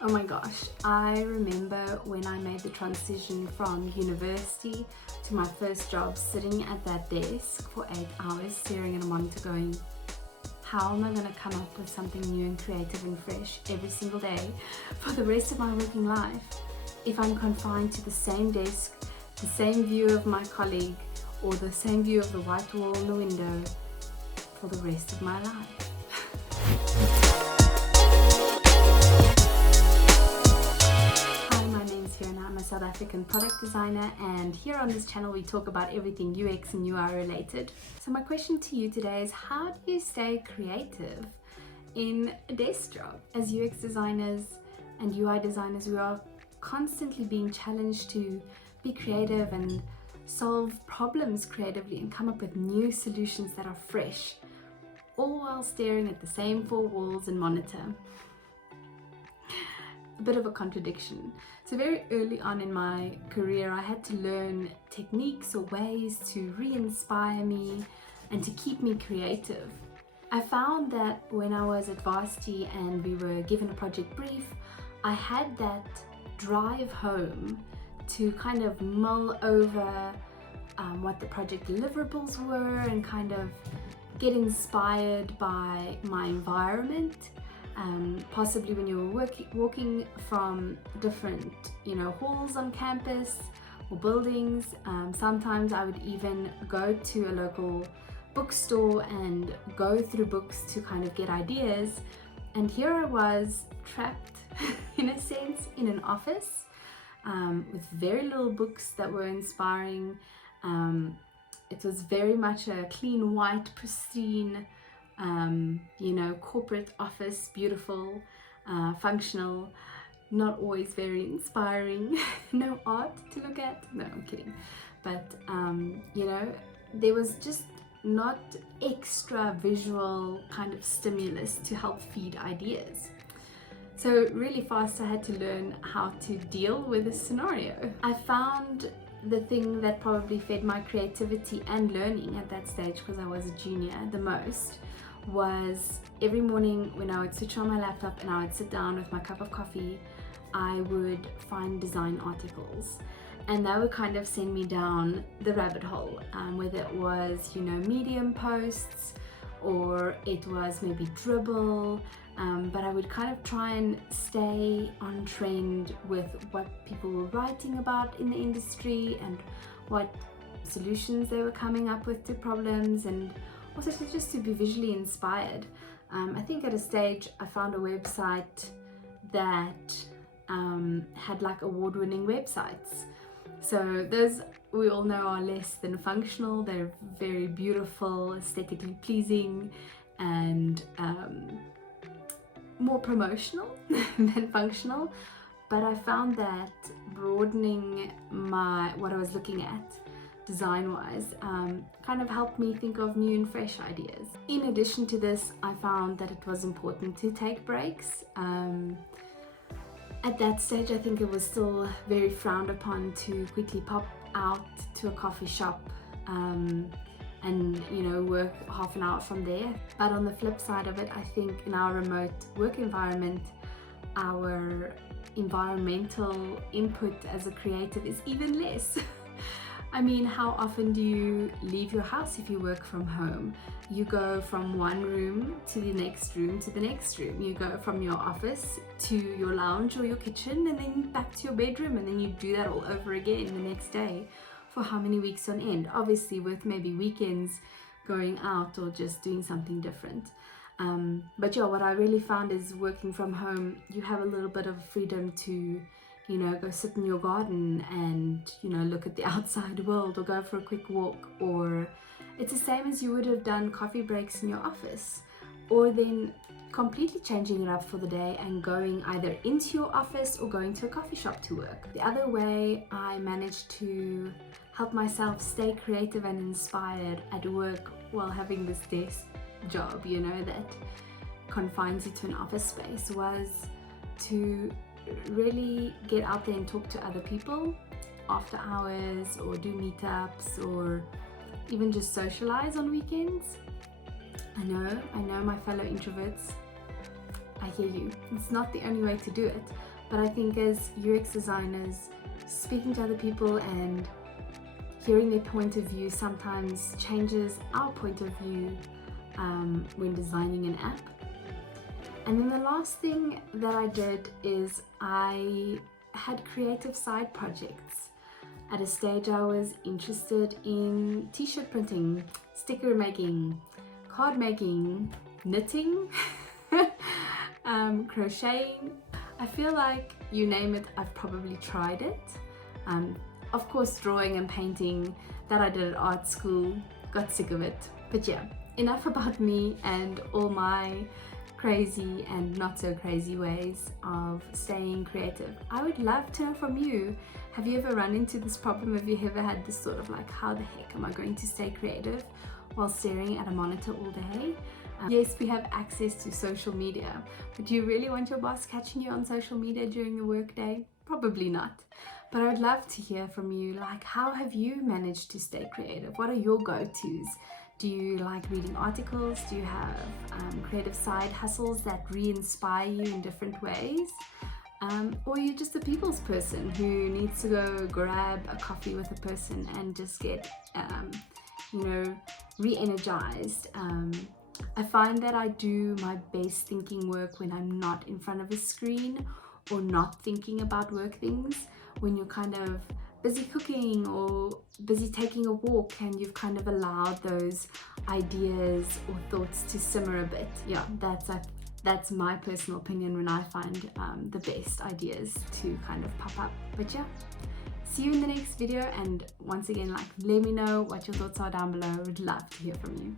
Oh my gosh, I remember when I made the transition from university to my first job, sitting at that desk for 8 hours staring at a monitor going, how am I going to come up with something new and creative and fresh every single day for the rest of my working life if I'm confined to the same desk, the same view of my colleague, or the same view of the white wall in the window for the rest of my life? Hi, my name's Fiona. I'm a South African product designer, and here on this channel we talk about everything UX and UI related. So my question to you today is, how do you stay creative in a desk job? As UX designers and UI designers, we are constantly being challenged to be creative and solve problems creatively and come up with new solutions that are fresh, all while staring at the same four walls and monitor. A bit of a contradiction. So very early on in my career, I had to learn techniques or ways to re-inspire me and to keep me creative. I found that when I was at varsity and we were given a project brief, I had that drive home to kind of mull over what the project deliverables were and kind of get inspired by my environment. Possibly when you were walking from different halls on campus or buildings. Sometimes I would even go to a local bookstore and go through books to kind of get ideas. And here I was trapped in a sense in an office with very little books that were inspiring. It was very much a clean, white, pristine corporate office, beautiful, functional, not always very inspiring, no art to look at, no, I'm kidding, but there was just not extra visual kind of stimulus to help feed ideas. So really fast I had to learn how to deal with this scenario. I found the thing that probably fed my creativity and learning at that stage, because I was a junior the most, was every morning when I would switch on my laptop and I would sit down with my cup of coffee, I would find design articles, and that would kind of send me down the rabbit hole, whether it was Medium posts or it was maybe Dribble, but I would kind of try and stay on trend with what people were writing about in the industry and what solutions they were coming up with to problems, and also just to be visually inspired. I think at a stage I found a website that had like award-winning websites. So those, we all know, are less than functional. They're very beautiful, aesthetically pleasing, and more promotional than functional. But I found that broadening what I was looking at design-wise kind of helped me think of new and fresh ideas. In addition to this, I found that it was important to take breaks. At that stage, I think it was still very frowned upon to quickly pop out to a coffee shop and work half an hour from there. But on the flip side of it, I think in our remote work environment, our environmental input as a creative is even less. I mean, how often do you leave your house if you work from home? You go from one room to the next room to the next room. You go from your office to your lounge or your kitchen and then back to your bedroom, and then you do that all over again the next day for how many weeks on end? Obviously with maybe weekends going out or just doing something different. But yeah, what I really found is working from home, you have a little bit of freedom to go sit in your garden and look at the outside world, or go for a quick walk, or it's the same as you would have done coffee breaks in your office, or then completely changing it up for the day and going either into your office or going to a coffee shop to work. The other way I managed to help myself stay creative and inspired at work while having this desk job that confines you to an office space was to really get out there and talk to other people after hours, or do meetups, or even just socialize on weekends. I know my fellow introverts I hear you. It's not the only way to do it, but I think as UX designers, speaking to other people and hearing their point of view sometimes changes our point of view when designing an app. And then the last thing that I did is I had creative side projects. At a stage I was interested in t-shirt printing, sticker making, card making, knitting, crocheting. I feel like you name it, I've probably tried it. Of course, drawing and painting, that I did at art school, got sick of it. But yeah, enough about me and all my crazy and not so crazy ways of staying creative. I would love to know from you. Have you ever run into this problem? Have you ever had this sort of like, how the heck am I going to stay creative while staring at a monitor all day? Yes, we have access to social media, but do you really want your boss catching you on social media during the workday? Probably not. But I would love to hear from you, like, how have you managed to stay creative? What are your go-tos? Do you like reading articles? Do you have creative side hustles that re-inspire you in different ways? Or are you just a people's person who needs to go grab a coffee with a person and just get, re-energized? I find that I do my best thinking work when I'm not in front of a screen or not thinking about work things, when you're kind of busy cooking or busy taking a walk and you've kind of allowed those ideas or thoughts to simmer a bit. Yeah, that's my personal opinion when I find the best ideas to kind of pop up. But yeah, see you in the next video, and once again, like, let me know what your thoughts are down below. I would love to hear from you.